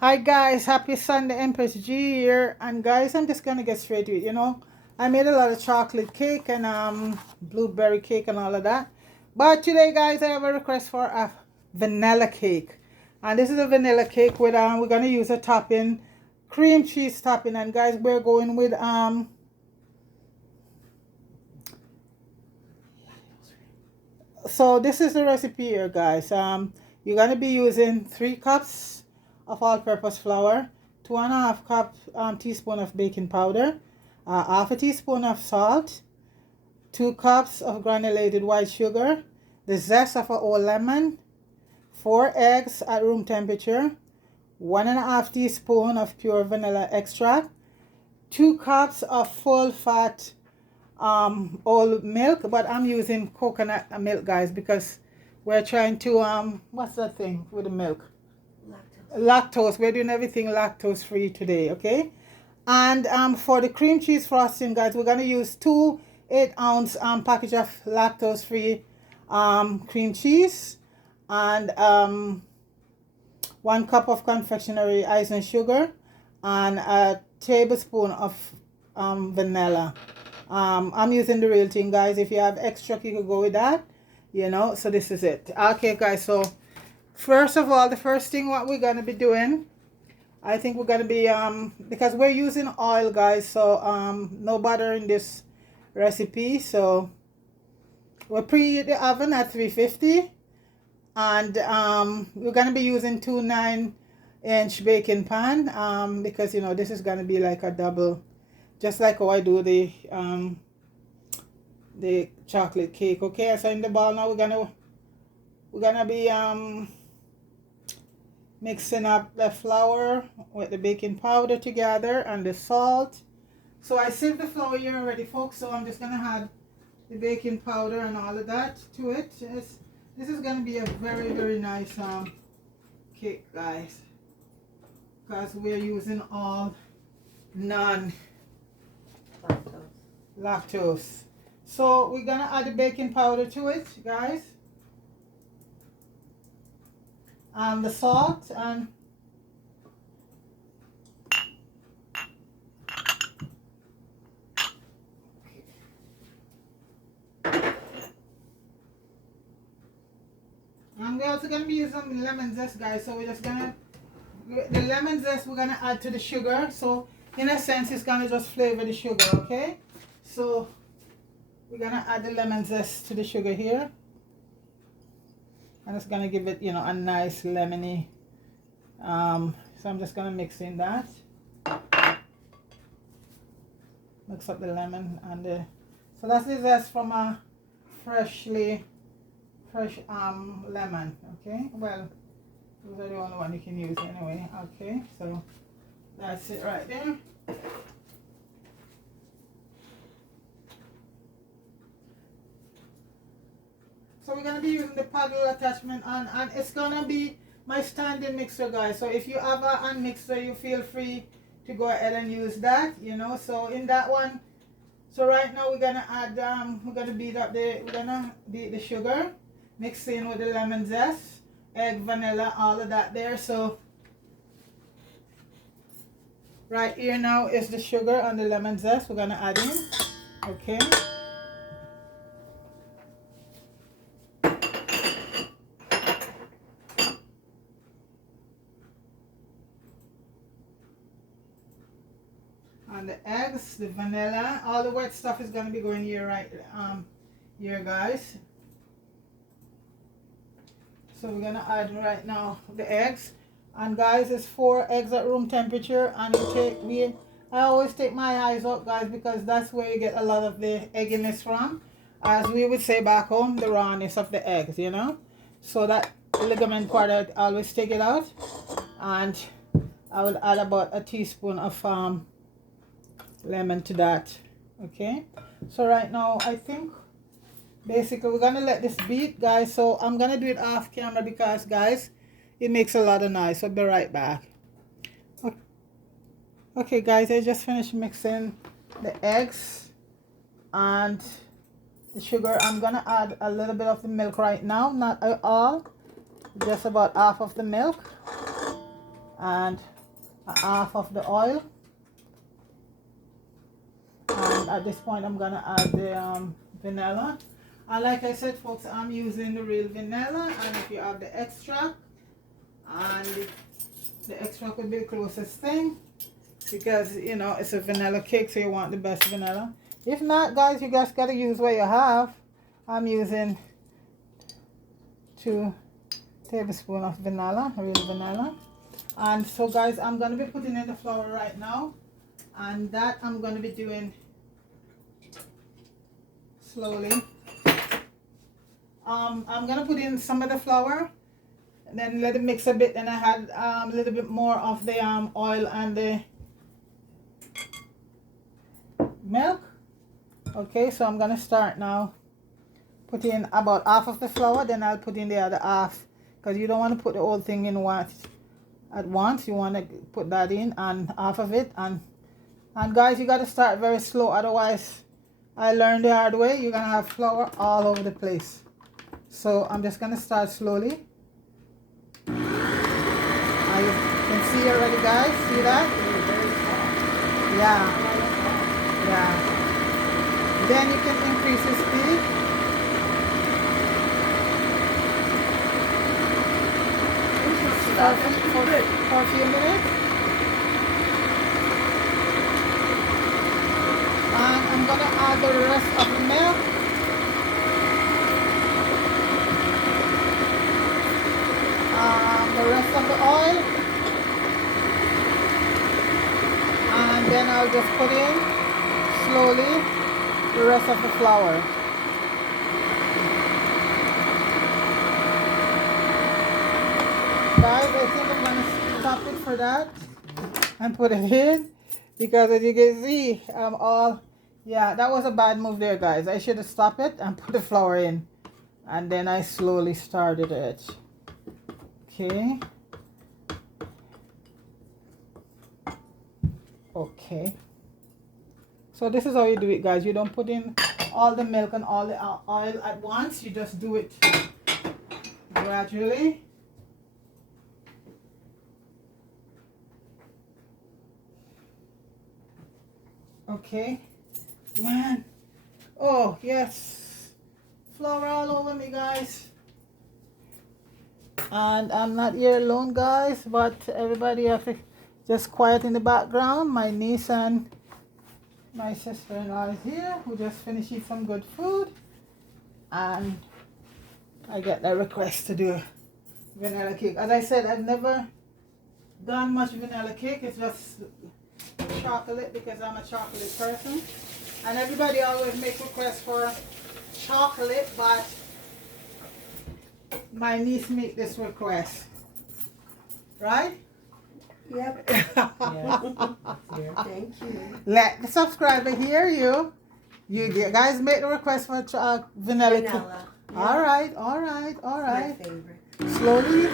Hi guys, happy Sunday, Empress G here. And guys, I'm just gonna get straight to it. I made a lot of chocolate cake and blueberry cake and all of that. But today, guys, I have a request for a vanilla cake. And this is a vanilla cake with we're gonna use a topping, cream cheese topping. And guys, we're going with so this is the recipe here, guys. You're gonna be using 3 cups of all-purpose flour, 2.5 cup teaspoon of baking powder, half a teaspoon of salt, 2 cups of granulated white sugar, the zest of a whole lemon, 4 eggs at room temperature, 1.5 teaspoon of pure vanilla extract, 2 cups of full fat all milk, but I'm using coconut milk, guys, because we're trying to what's that thing with the milk? Lactose. We're doing everything lactose free today, okay? And for the cream cheese frosting, guys, we're gonna use 2 8-ounce package of lactose free cream cheese, and 1 cup of confectionery icing sugar, and a tablespoon of vanilla. I'm using the real thing, guys. If you have extra, you could go with that, so this is it. Okay, guys, so first of all, the first thing what we're gonna be doing, I think we're gonna be because we're using oil, guys, so no butter in this recipe. So we'll preheat the oven at 350, and we're gonna be using 2 9-inch baking pan, because this is gonna be like a double, just like how I do the chocolate cake. Okay, so in the bowl now we're gonna be mixing up the flour with the baking powder together and the salt. So I sieved the flour here already, folks, so I'm just gonna add the baking powder and all of that to it. This is gonna be a very, very nice cake, guys, because we're using all non lactose. So we're gonna add the baking powder to it, guys, and the salt, and we're also gonna be using some lemon zest, guys. So we're just gonna, the lemon zest we're gonna add to the sugar. So in a sense, it's gonna just flavor the sugar, okay? So we're gonna add the lemon zest to the sugar here, and it's gonna give it, a nice lemony. So I'm just gonna mix in that. Mix up the lemon and the. So that's the zest from a fresh lemon. Okay. Well, those are the only one you can use anyway. Okay. So that's it right there. So we're gonna be using the paddle attachment on, and it's gonna be my standing mixer, guys. So if you have a hand mixer, you feel free to go ahead and use that. So in that one, so right now we're gonna add we're gonna beat the sugar, mix in with the lemon zest, egg, vanilla, all of that there. So right here now is the sugar and the lemon zest we're gonna add in. Okay. And the eggs, the vanilla, all the wet stuff is gonna be going here right here, guys. So we're gonna add right now the eggs, and guys, it's 4 eggs at room temperature, and I always take my eyes up, guys, because that's where you get a lot of the egginess from, as we would say back home, the rawness of the eggs, so that ligament part, I always take it out, and I will add about a teaspoon of lemon to that. Okay, so right now I think basically we're gonna let this beat, guys. So I'm gonna do it off camera because, guys, it makes a lot of noise. So I'll be right back. Okay, guys, I just finished mixing the eggs and the sugar. I'm gonna add a little bit of the milk right now, not all, just about half of the milk. and a half of the oil. And at this point, I'm gonna add the vanilla. And like I said, folks, I'm using the real vanilla. And if you have the extract, and the extract would be the closest thing, because you know it's a vanilla cake, so you want the best vanilla. If not, guys, you guys gotta use what you have. I'm using 2 tablespoons of vanilla, real vanilla. And so, guys, I'm gonna be putting in the flour right now, and that I'm gonna be doing slowly. I'm gonna put in some of the flour, and then let it mix a bit. Then I had a little bit more of the oil and the milk. Okay, so I'm gonna start now. Put in about half of the flour, then I'll put in the other half, because you don't want to put the whole thing in at once. You want to put that in and half of it, and guys, you got to start very slow, otherwise I learned the hard way, you're gonna have flour all over the place. So I'm just gonna start slowly. You can see already, guys. See that? Yeah. Then you can increase the speed. For a few minutes. And I'm gonna add the rest of the milk. The rest of the oil. And then I'll just put in slowly the rest of the flour. Guys, I think I'm gonna stop it for that and put it in, because as you can see, yeah, that was a bad move there, guys. I should have stopped it and put the flour in, and then I slowly started it. Okay, so this is how you do it, guys. You don't put in all the milk and all the oil at once. You just do it gradually. Okay, man. Oh yes, flour all over me, guys. And I'm not here alone, guys, but everybody has to just quiet in the background. My niece and my sister-in-law is here, who just finished eating some good food, and I get that request to do vanilla cake. As I said, I've never done much vanilla cake. It's just chocolate, because I'm a chocolate person, and everybody always make requests for chocolate, but my niece make this request, right? Yep. Yeah. Thank you. Let the subscriber hear you. You guys make the request for vanilla cake. Yeah. All right. My favorite. Slowly.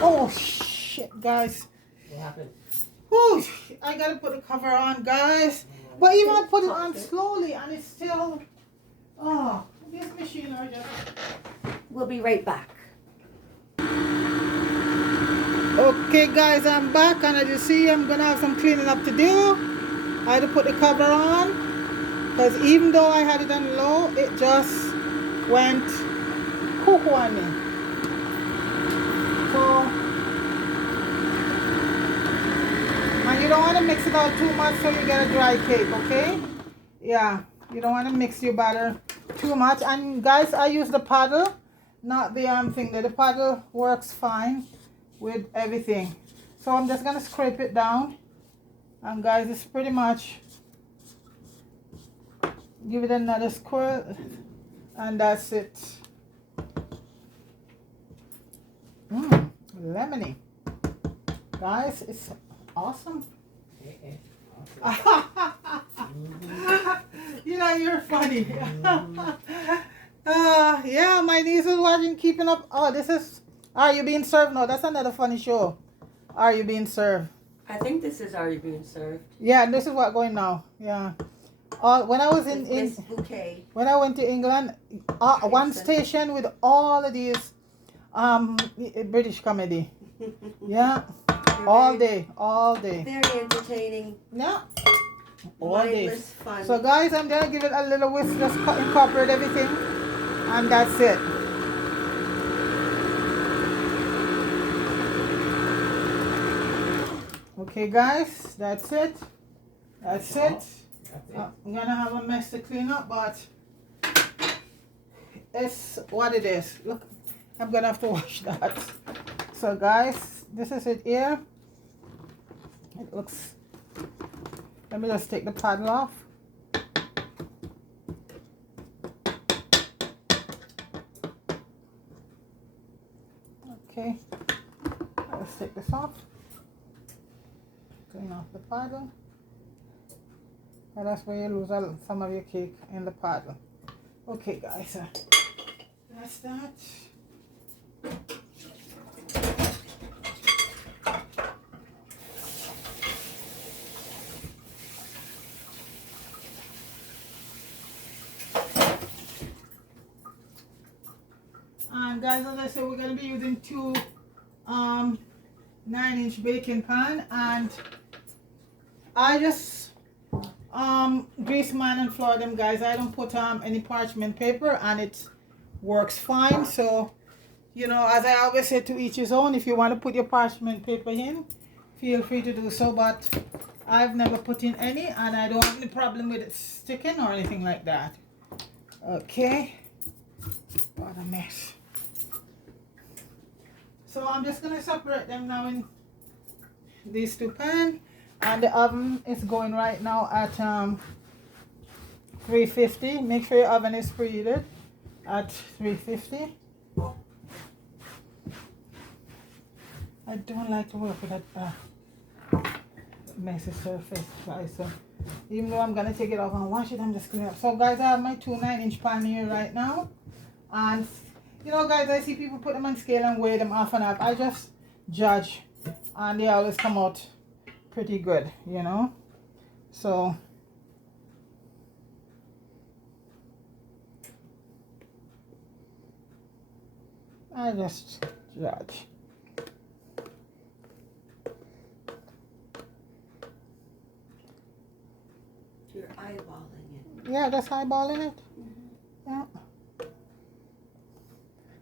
Oh shit, guys. What happened? Whew, I gotta put the cover on, guys. But even I put it on slowly, and it's still. Oh, this machine are just. We'll be right back. Okay, guys, I'm back, and as you see, I'm gonna have some cleaning up to do. I had to put the cover on, because even though I had it on low, it just went cuckoo on me. So, and you don't want to mix it all too much so you get a dry cake, okay? Yeah, you don't want to mix your batter too much. And guys, I use the paddle, not the thing there. The paddle works fine with everything. So I'm just gonna scrape it down, and guys, it's pretty much, give it another squirt, and that's it. Lemony, guys, it's awesome. You know, you're funny. Yeah, my niece is watching Keeping Up. Oh, this is Are You Being Served? No, that's another funny show. Are You Being Served? I think this is Are You Being Served? Yeah, this is what going now. Yeah. When I was in Bouquet. when I went to England, one station with all of these British comedy. Yeah, all day, all day. Very entertaining. Yeah, all day. Mindless fun. So guys, I'm gonna give it a little whisk, just incorporate everything, and that's it. Okay guys, that's it. That's it. I'm gonna have a mess to clean up, but it's what it is. Look, I'm gonna have to wash that. So guys, this is it here. It looks, let me just take the paddle off. Okay, let's take this off. Clean off the paddle. And that's where you lose some of your cake in the paddle. Okay guys, that's that. And guys, as I said, we're going to be using two 9-inch baking pan, and I just grease mine and flour them, guys. I don't put any parchment paper, and it works fine. So, you know, as I always say, to each his own. If you want to put your parchment paper in, feel free to do so, but I've never put in any, and I don't have any problem with it sticking or anything like that. Okay, what a mess. So I'm just going to separate them now in these two pans. And the oven is going right now at 350. Make sure your oven is preheated at 350. I don't like to work with that messy surface, guys. So even though I'm going to take it off and wash it, I'm just cleaning up. So guys, I have my two 9-inch pan here right now. And you know guys, I see people put them on scale and weigh them off and up. I just judge, and they always come out pretty good, you know. So I just judge. You're eyeballing it. Yeah, just eyeballing it. Yeah.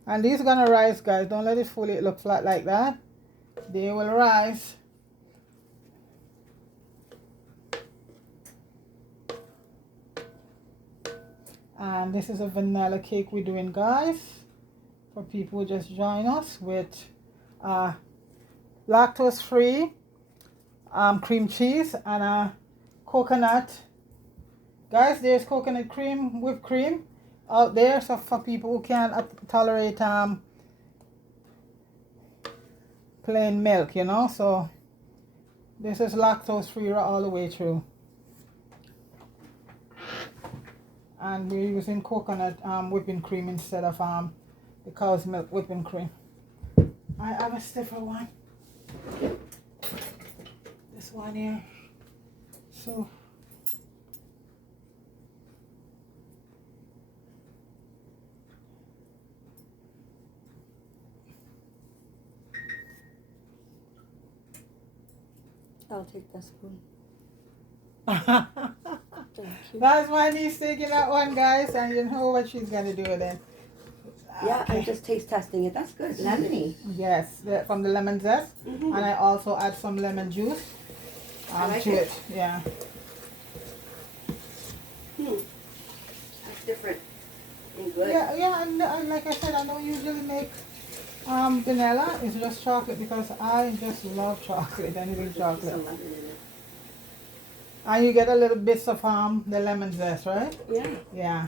And these are gonna rise, guys. Don't let it fully look flat like that. They will rise. And this is a vanilla cake we're doing, guys, for people who just join us, with lactose free cream cheese and coconut. Guys, there's coconut cream, whipped cream out there, so for people who can't tolerate plain milk, you know. So this is lactose free all the way through. And we're using coconut whipping cream instead of the cow's milk whipping cream. I have a stiffer one. This one here. So I'll take that spoon. that's why he's taking that one, guys, and you know what she's gonna do with it. Yeah, I'm just taste testing it. That's good. Lemony. Yes, from the lemon zest, and I also add some lemon juice like to it. it. Yeah. That's different and good. Yeah, and like I said, I don't usually make vanilla. It's just chocolate because I just love chocolate, anything chocolate. Some lemon in it. And you get a little bits of the lemon zest, right? Yeah. Yeah.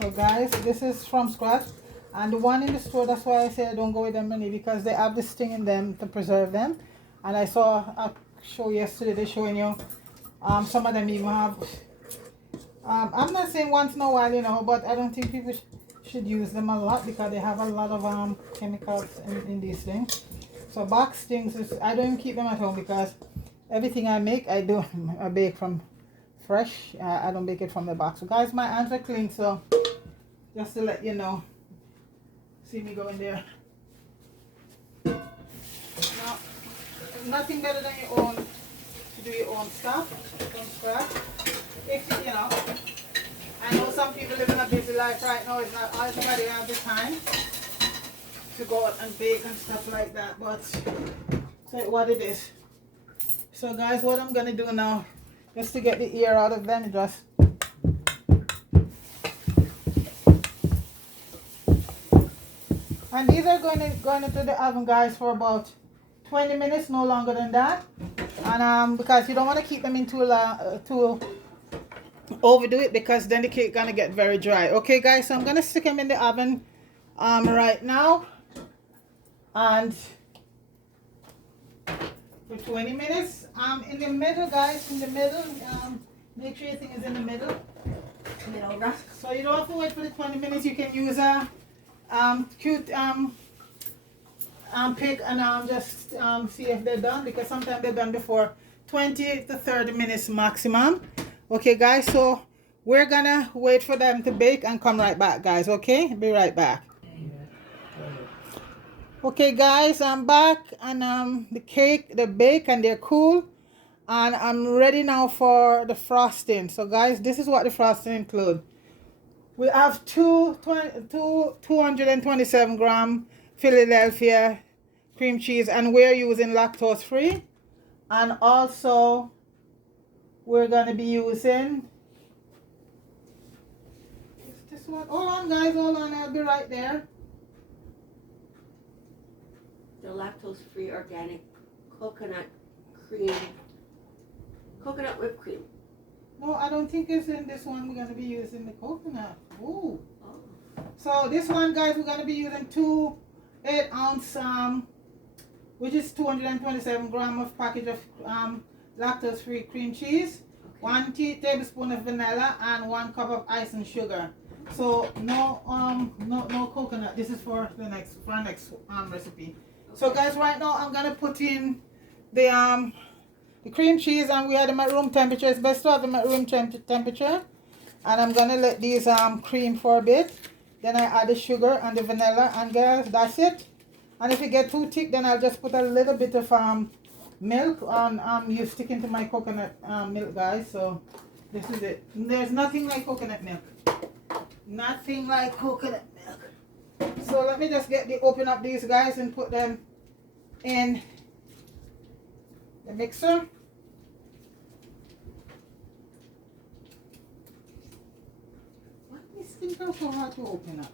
So guys, this is from scratch, and the one in the store, that's why I say I don't go with them many, because they have this thing in them to preserve them. And I saw a show yesterday, they're showing you some of them even have I'm not saying once in a while, you know, but I don't think people should use them a lot because they have a lot of chemicals in these things. So box things I don't even keep them at home because everything I make I bake from fresh. I don't bake it from the box. So guys, my hands are clean, so just to let you know. See me going there. nothing better than your own, to do your own stuff from scratch. If you know, I know some people live in a busy life right now. It's not everybody have the time to go out and bake and stuff like that, but so what it is. So guys, what I'm gonna do now, just to get the air out of them, just and these are going into the oven, guys, for about 20 minutes, no longer than that. And because you don't want to keep them in too overdo it, because then the cake gonna get very dry. Okay guys, so I'm gonna stick them in the oven right now, and for 20 minutes. In the middle, guys, in the middle, make sure your thing is in the middle. So you don't have to wait for the 20 minutes. You can use a cute pick and just see if they're done, because sometimes they're done before 20 to 30 minutes maximum. Okay guys, so we're gonna wait for them to bake and come right back, guys. Okay, be right back. Okay guys, I'm back, and the cake, the bake, and they're cool, and I'm ready now for the frosting. So guys, this is what the frosting include. We have 227 gram Philadelphia cream cheese, and we're using lactose free. And also we're gonna be using this one. Hold on guys, hold on, I'll be right there. The lactose free organic coconut cream, coconut whipped cream. No, I don't think it's in this one. We're gonna be using the coconut. Ooh. Oh. So this one, guys, we're gonna be using 2 8-ounce which is 227 gram of package of lactose free cream cheese, okay. 1 tablespoon of vanilla, and 1 cup of icing sugar. So no coconut. This is for the next recipe. Okay. So guys, right now I'm gonna put in the cream cheese, and we had them at room temperature. It's best to have them at room temperature. And I'm gonna let these cream for a bit. Then I add the sugar and the vanilla, and guys, that's it. And if it get too thick, then I'll just put a little bit of milk on. You stick into my coconut milk, guys. So this is it. There's nothing like coconut milk. Nothing like coconut milk. So let me just open up these guys and put them in the mixer. Why is this thing so hard to open up?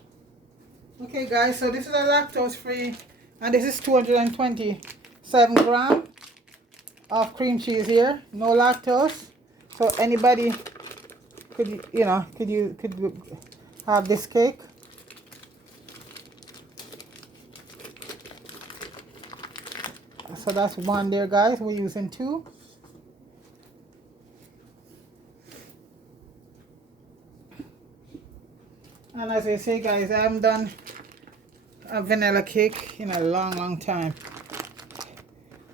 Okay guys, so this is a lactose free, and this is 227 gram of cream cheese here, no lactose. So anybody could have this cake. So that's one there, guys. We're using 2. And as I say, guys, I haven't done a vanilla cake in a long time.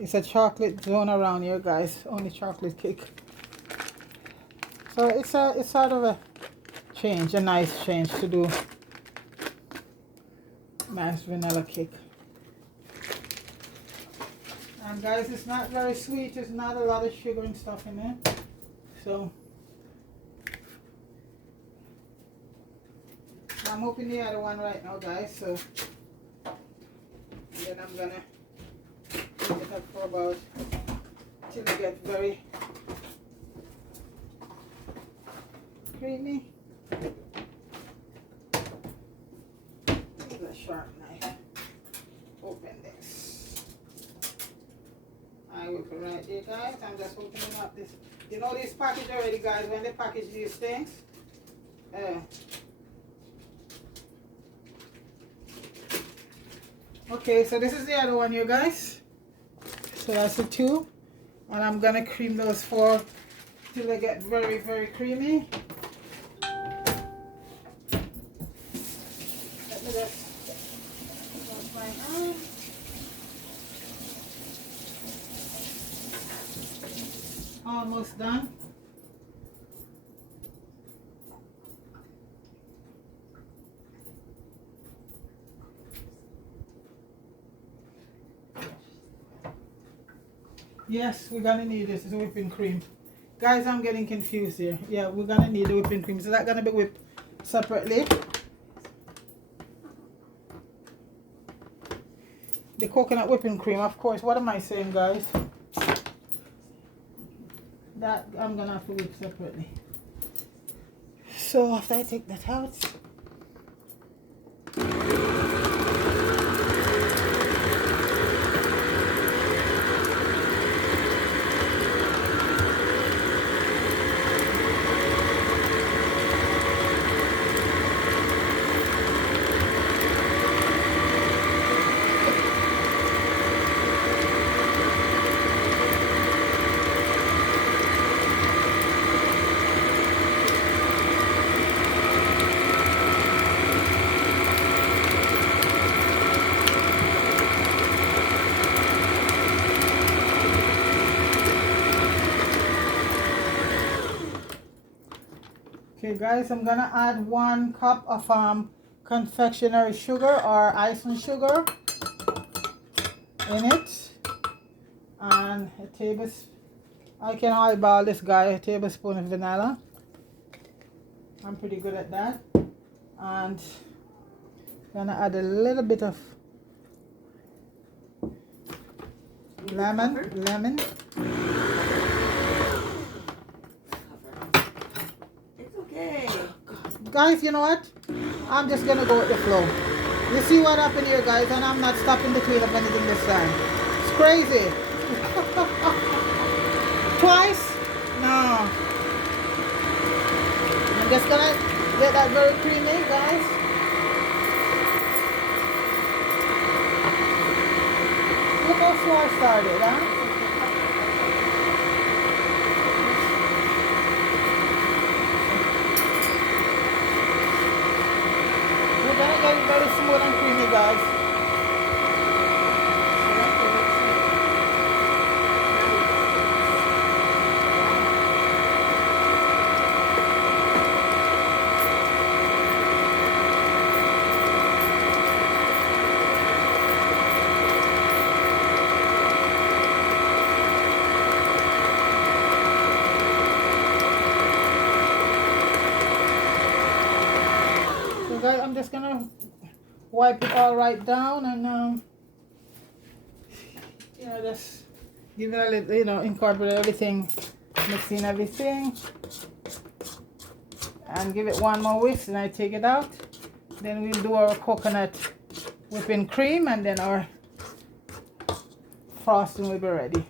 It's a chocolate zone around here, guys. Only chocolate cake. So it's sort of a change, a nice change to do nice vanilla cake. And guys, it's not very sweet. There's not a lot of sugar and stuff in it. So I'm opening the other one right now, guys. So then I'm gonna heat it up for about till it gets very creamy. With a sharp knife. Open this. I will put it right there, guys. I'm just opening up this. You know this package already, guys, when they package these things. Okay, so this is the other one here, guys. So that's the 2. And I'm gonna cream those 4 till they get very creamy. Let me just wash my hands. Almost done. Yes, we're gonna need this. It's whipping cream. Guys, I'm getting confused here. Yeah, we're gonna need the whipping cream. Is that gonna be whipped separately? The coconut whipping cream, of course. What am I saying, guys? That I'm gonna have to whip separately. So after I take that out, okay, guys, I'm gonna add 1 cup of confectionery sugar or icing sugar in it, and a tablespoon. I can eyeball this guy, a tablespoon of vanilla. I'm pretty good at that. And gonna add a little bit of lemon. It's okay. Guys, you know what? I'm just gonna go with the flow. You see what happened here, guys, and I'm not stopping the clean of anything this time. It's crazy. Twice? No. I'm just gonna get that very creamy, guys. Look how slow I started, huh? We're gonna get it very smooth and creamy, guys. So guys, I'm just gonna wipe it all right down and you know, just give it a little, you know, incorporate everything, mixing everything, and give it one more whisk, and I take it out. Then we'll do our coconut whipping cream, and then our frosting will be ready.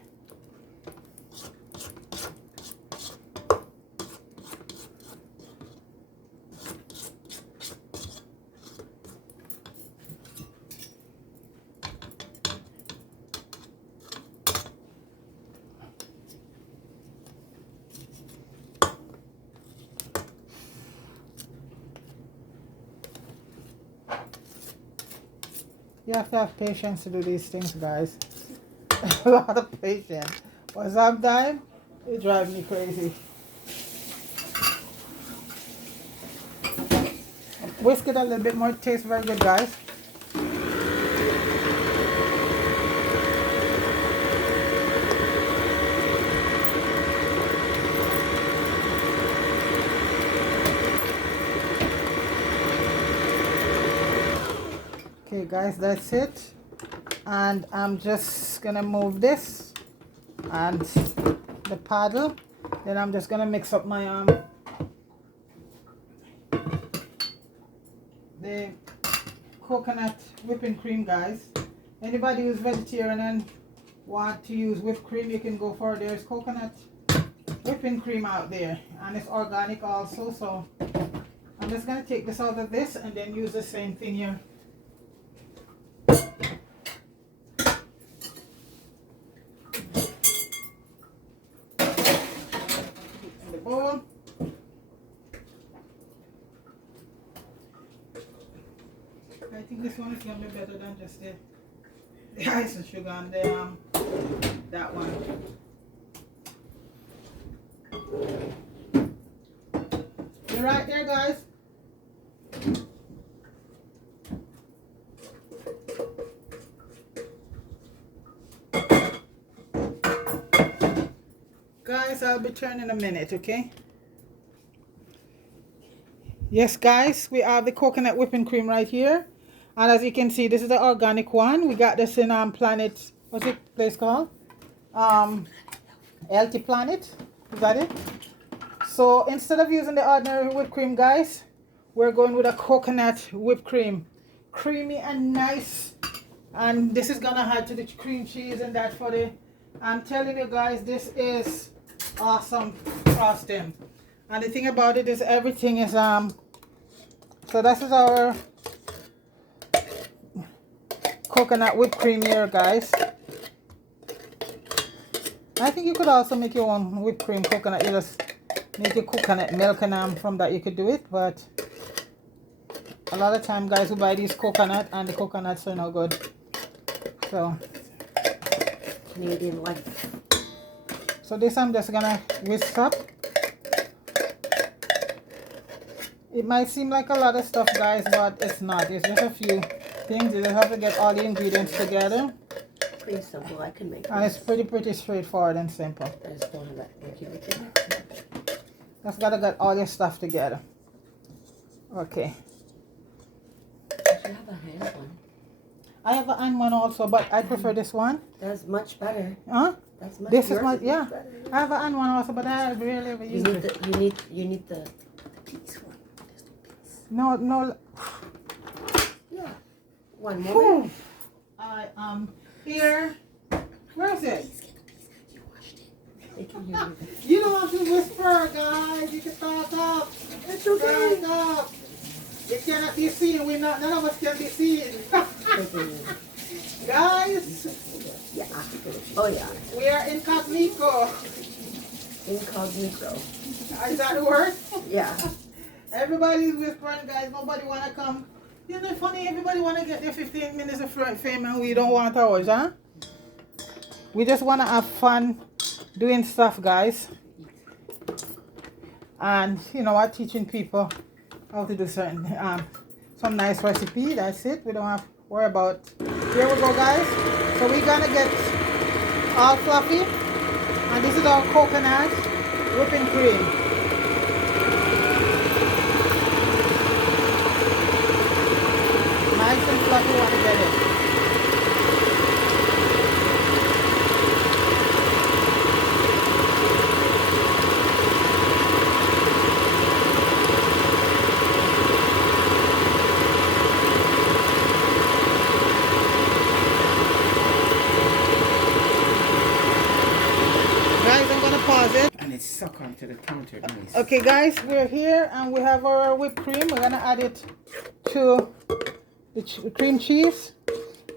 You have to have patience to do these things, guys. A lot of patience. But sometimes it drives me crazy. Whisk it a little bit more. It tastes very good, guys. Okay, guys, that's it. And I'm just gonna move this and the paddle. Then I'm just gonna mix up my the coconut whipping cream, guys. Anybody who's vegetarian and want to use whipped cream, you can go for it. There's coconut whipping cream out there, and it's organic also. So I'm just gonna take this out of this and then use the same thing here. Bowl. I think this one is gonna be better than just the ice and sugar and the that one. You're right there, guys. guys, I'll be turning in a minute, okay? Yes, guys, we have the coconut whipping cream right here. And as you can see, this is the organic one. We got this in Planet, what's it place called? Healthy Planet. Is that it? So instead of using the ordinary whipped cream, guys, we're going with a coconut whipped cream. Creamy and nice. And this is gonna add to the cream cheese and that for the, I'm telling you guys, this is awesome frosting. And the thing about it is everything is so this is our coconut whipped cream here, guys. I think you could also make your own whipped cream coconut. You just make your coconut milk and from that you could do it, but a lot of time, guys, we buy these coconut and the coconuts are no good. So Canadian life. so this I'm just gonna whisk up. It might seem like a lot of stuff, guys, but it's not. It's just a few things. You just have to get all the ingredients together. Pretty simple. I can make And it's pretty straightforward and simple. I just don't have that incubator. Just gotta get all your stuff together. Okay. I should have a hand one. I have an hand one also, but I prefer this one. That's much better. Huh? That's much. This is yours my much yeah. better. I have an hand one also, but I really ever You use need it. you need the piece one. There's no piece. No. Yeah. One more. I here. Where is it? You washed it. They can hear you. You don't have to whisper, guys. You can talk up. It's okay. Talk up. It cannot be seen. None of us can be seen. Guys, Yeah. Oh yeah. we are incognito. Incognito. Is that the word? Yeah. Everybody's whispering, guys. Nobody want to come. Isn't it funny? Everybody want to get their 15 minutes of fame and we don't want ours, huh? We just want to have fun doing stuff, guys. And you know what? Teaching people how to do certain, some nice recipe. That's it. We don't have to worry about. Here we go, guys. So we're going to get all fluffy. And this is our coconut whipping cream. Nice and fluffy when you get it. Guys, I'm gonna pause it. And it's stuck onto the counter. Nice. Okay, guys, we're here and we have our whipped cream. We're gonna add it to the cream cheese.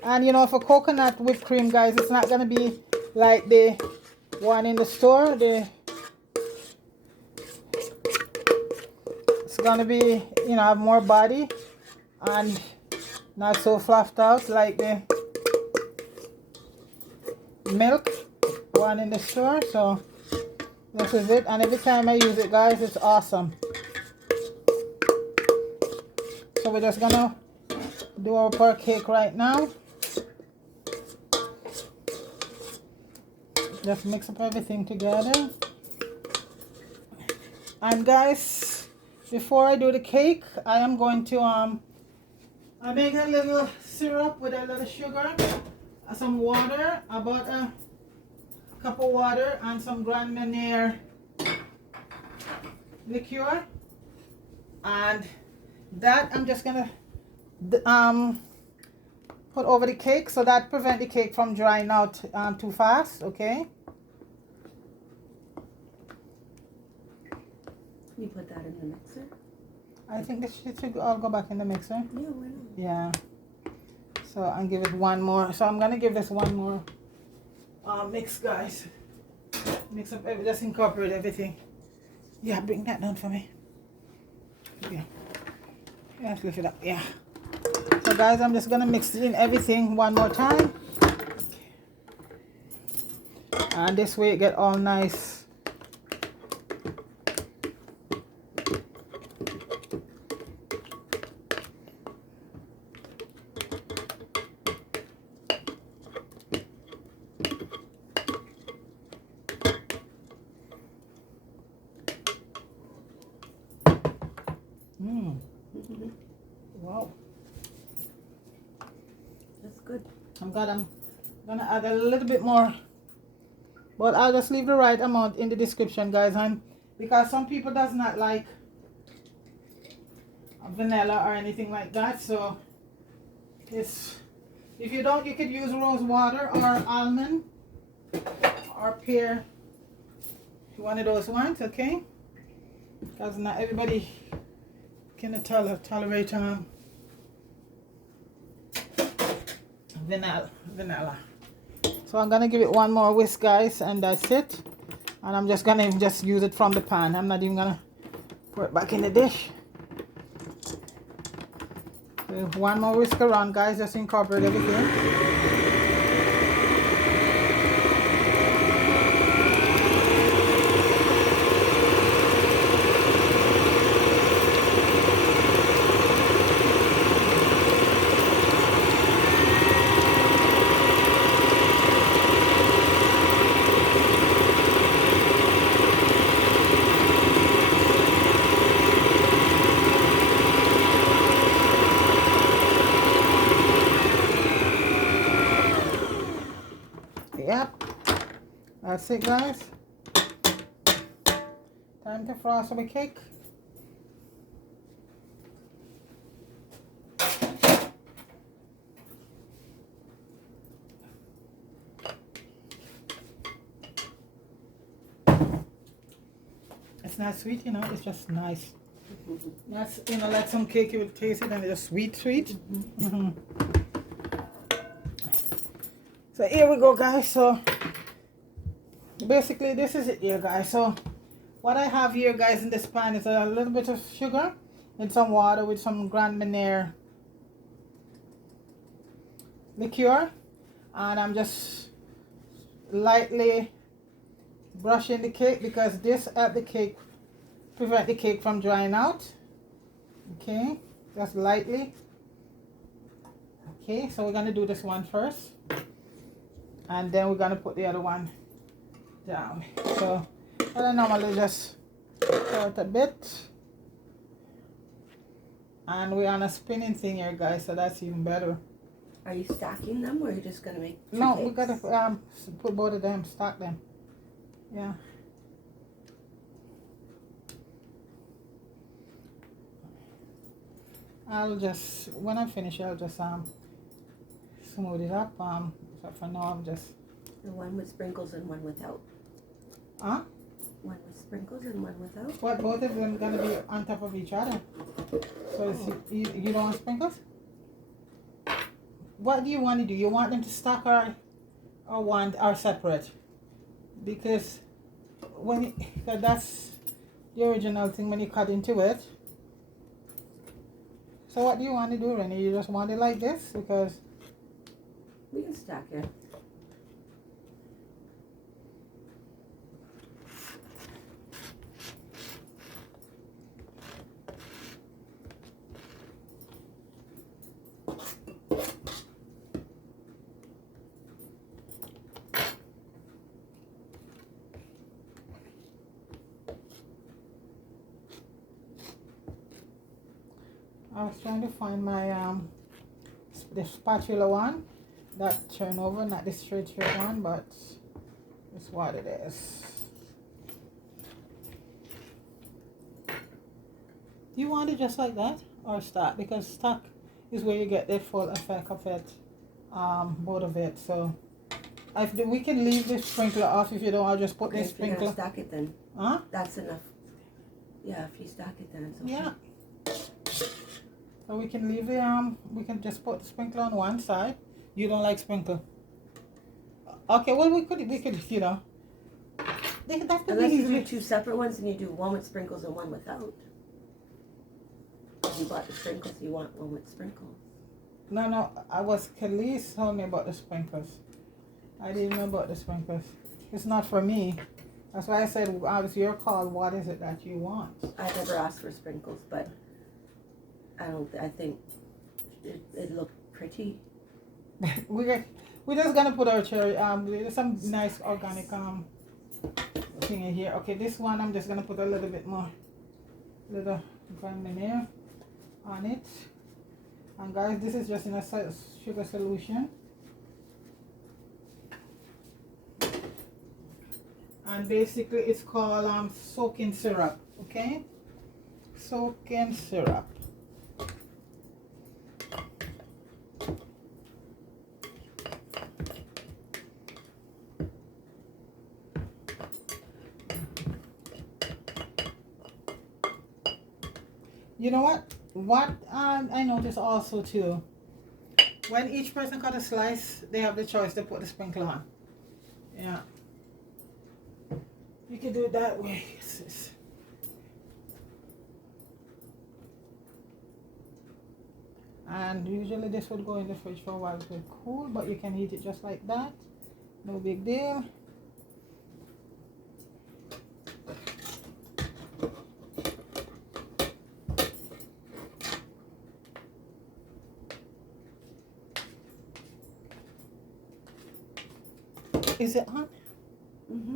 And you know, for coconut whipped cream, guys, it's not gonna be like the one in the store. It's gonna be, you know, have more body and not so fluffed out like the milk one in the store. So this is it, and every time I use it, guys, it's awesome. So we're just gonna do our pearl cake right now. Just mix up everything together. And guys, before I do the cake, I am going to I make a little syrup with a little sugar, some water, about a cup of water, and some Grand Marnier liqueur, and that I'm just gonna put over the cake, so that prevent the cake from drying out too fast. Okay. Can you put that in the mixer? I think this should all go back in the mixer. Yeah, why not? Yeah. So I'll give it one more. So I'm gonna give this one more mix, guys. Mix up, just incorporate everything. Yeah, bring that down for me. Yeah. Yeah, lift it up. Yeah. So guys, I'm just gonna mix in everything one more time. And this way it get all nice. good. I'm gonna add a little bit more, but I'll just leave the right amount in the description, guys, and because some people does not like vanilla or anything like that, so it's, if you don't, you could use rose water or almond or pear, one of those ones, okay? Because not everybody can tolerate vanilla. So I'm gonna give it one more whisk, guys, and that's it. And I'm just gonna use it from the pan. I'm not even gonna put it back in the dish. So one more whisk around, guys, just incorporate everything. Yep, that's it, guys. Time to frost my cake. It's not sweet, you know, it's just nice. That's, you know, like some cake you will taste it and it's just sweet. So here we go, guys. So basically this is it here, guys. So what I have here, guys, in this pan is a little bit of sugar and some water with some Grand Marnier liqueur, and I'm just lightly brushing the cake because this helps the cake, prevent the cake from drying out. Okay, just lightly. Okay, so we're gonna do this one first, and then we're gonna put the other one down. So I normally just pour it a bit, and we're on a spinning thing here, guys, so that's even better. Are you stacking them, or are you just gonna make two No, cakes? we gotta put both of them, stack them. Yeah. I'll just, when I finish, I'll just smooth it up. So for now, I'm just. The one with sprinkles and one without. Huh? One with sprinkles and one without. What, both of them gonna be on top of each other? So it's, you don't want sprinkles? What do you want to do? You want them to stack or separate? Because when that's the original thing when you cut into it. So what do you want to do, Rennie? You just want it like this? Because We can stack it. I was trying to find my the spatula one, that turn over, not the straight one, but it's what it is. Do you want it just like that or stack? Because stack is where you get the full effect of it, both of it. So we can leave the sprinkler off if you don't. I'll just put Okay, the if you're gonna sprinkler. stack it then. Huh? That's enough. Yeah, if you stack it then it's okay. Yeah. So we can leave the we can just put the sprinkler on one side. You don't like sprinkle? Okay, well we could you know. That could Unless be you easily. do two separate ones and you do one with sprinkles and one without. If you bought the sprinkles, you want one with sprinkles. No, I was Khalees told me about the sprinkles. I didn't know about the sprinkles. It's not for me. That's why I said it's your call. What is it that you want? I never asked for sprinkles, but I think it looked pretty. We're just gonna put our cherry. There's some nice organic thing in here. Okay, this one I'm just gonna put a little bit more, little Grand Marnier on it. And guys, this is just in a sugar solution. And basically it's called soaking syrup, okay? Soaking syrup. You know what? I noticed also too, when each person cut a slice, they have the choice to put the sprinkle on. Yeah. You can do it that way, sis. And usually this would go in the fridge for a while to cool, but you can eat it just like that. No big deal. Is it on? Mm-hmm.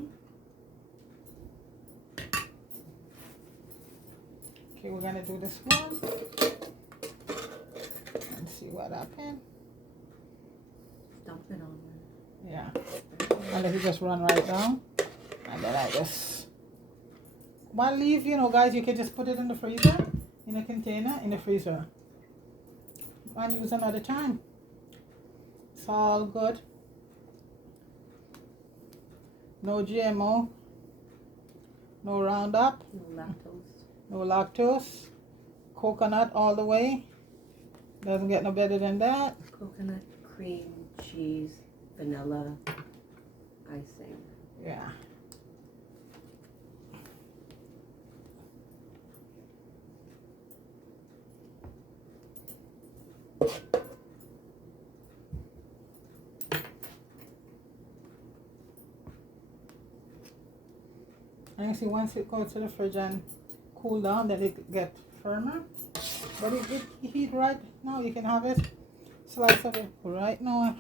Okay, we're gonna do this one and see what happens. Dump it on there. Yeah, and let it just run right down, and then I just one leave. You know, guys, you can just put it in the freezer, in a container, in the freezer, and use another time. It's all good. No GMO, no Roundup, No lactose. no lactose, coconut all the way. Doesn't get no better than that. Coconut, cream, cheese, vanilla, icing. Yeah. And you see, once it goes to the fridge and cool down, then it get firmer. But it heat right now. You can have it, slice of it right now.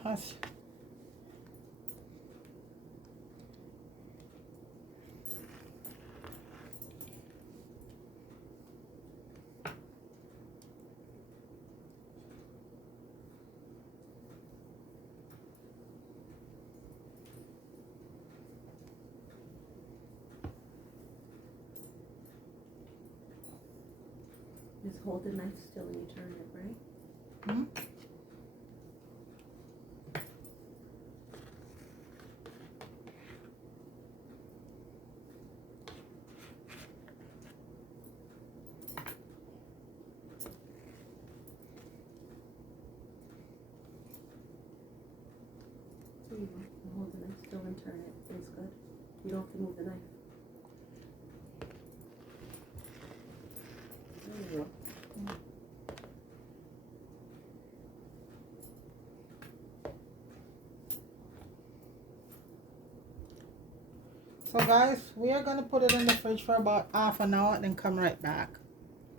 Just hold the knife still and you turn it, right? Hmm? So you hold the knife still and turn it. It's good. You don't have to move the knife. There you go. So guys, we are gonna put it in the fridge for about half an hour, then come right back.